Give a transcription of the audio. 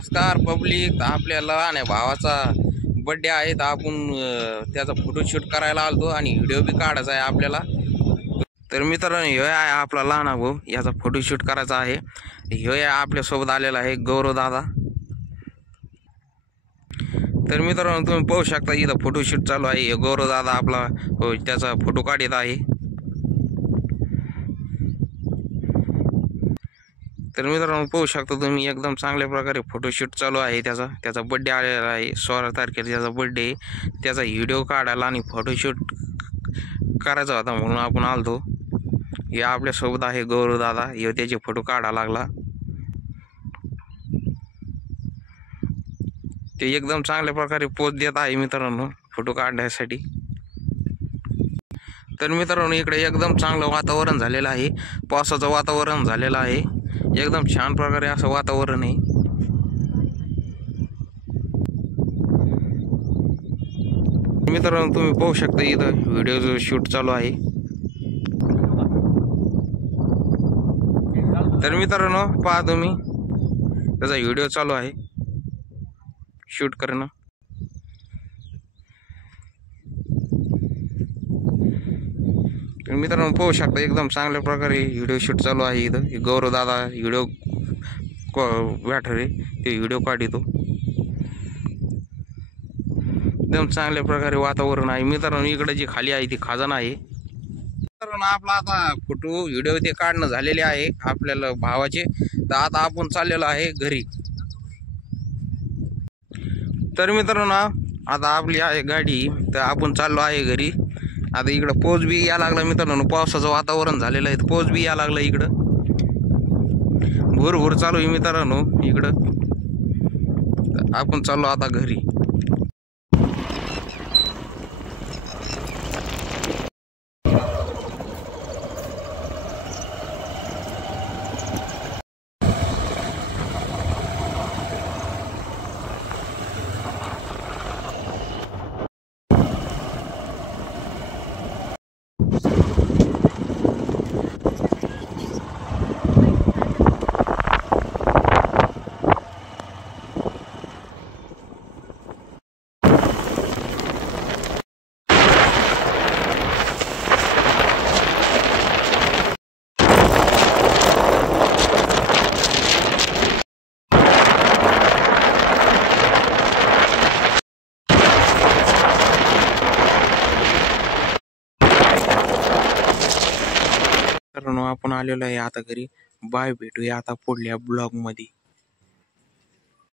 नमस्कार पब्लिक, आपल्या लहान भावाचा बर्थडे आहे तर आपण त्याचा फोटोशूट करायला आलतो आणि व्हिडिओ बी काढायचा आहे आपल्याला। तर मित्रांनो ह्यो आहे आपला लहान भाऊ, याचा फोटोशूट करायचा आहे। ह्यो आपल्या सोबत आलेला आहे गौरव दादा। तर मित्रांनो तुम्ही पाहू शकता इथं फोटोशूट चालू आहे। गौरव दादा आपला त्याचा फोटो काढत आहे। तर मित्रांनो पाहू शकता तुम्ही एकदम चांगल्या प्रकारे फोटोशूट चालू आहे त्याचा बर्थडे आलेला आहे। 16 तारखेला त्याचा बर्थडे, त्याचा व्हिडिओ काढायला आणि फोटोशूट करायचा होता म्हणून आपण आलतो। हे आपल्या सोबत आहे गौरव दादा, हे त्याचे फोटो काढायला लागला। ते एकदम चांगल्या प्रकारे पोज देत आहे मित्रांनो फोटो काढण्यासाठी। तर मित्रांनो इकडे एकदम चांगलं वातावरण झालेलं आहे, पावसाचं वातावरण झालेलं आहे। एकदम छान प्रकारे असं वातावरण आहे। मित्रांनो तुम्ही पाहू शकता इथं व्हिडिओ शूट चालू आहे। तर मित्रांनो पहा तुम्ही त्याचा व्हिडिओ चालू आहे शूट करणं। तर मित्रांनो पाहू शकता एकदम चांगल्या प्रकारे व्हिडिओ शूट चालू आहे। इथं गौरव दादा व्हिडिओ बॅटरी ते व्हिडिओ काढतो। एकदम चांगल्या प्रकारे वातावरण आहे मित्रांनो। इकडे जी खाली आहे ती खजाना आहे मित्रांनो। आपला आता फोटो व्हिडिओ ते काढणं झालेले आहे आपल्याला भावाचे। तर आता आपण चाललेलो आहे घरी। तर मित्रांनो आता आपली आहे गाडी, तर आपण चाललो आहे घरी। आता इकडं पाऊस बी या लागला मित्रांनो, पावसाचं वातावरण झालेलं आहे, पाऊस बी या लागला इकडं, भूर चालू आहे मित्रांनो इकडं। आपण चाललो आता घरी। मित्रांनो आपण आलेलो आहे आता घरी। बाय, भेटूया आता पुढल्या ब्लॉग मध्ये।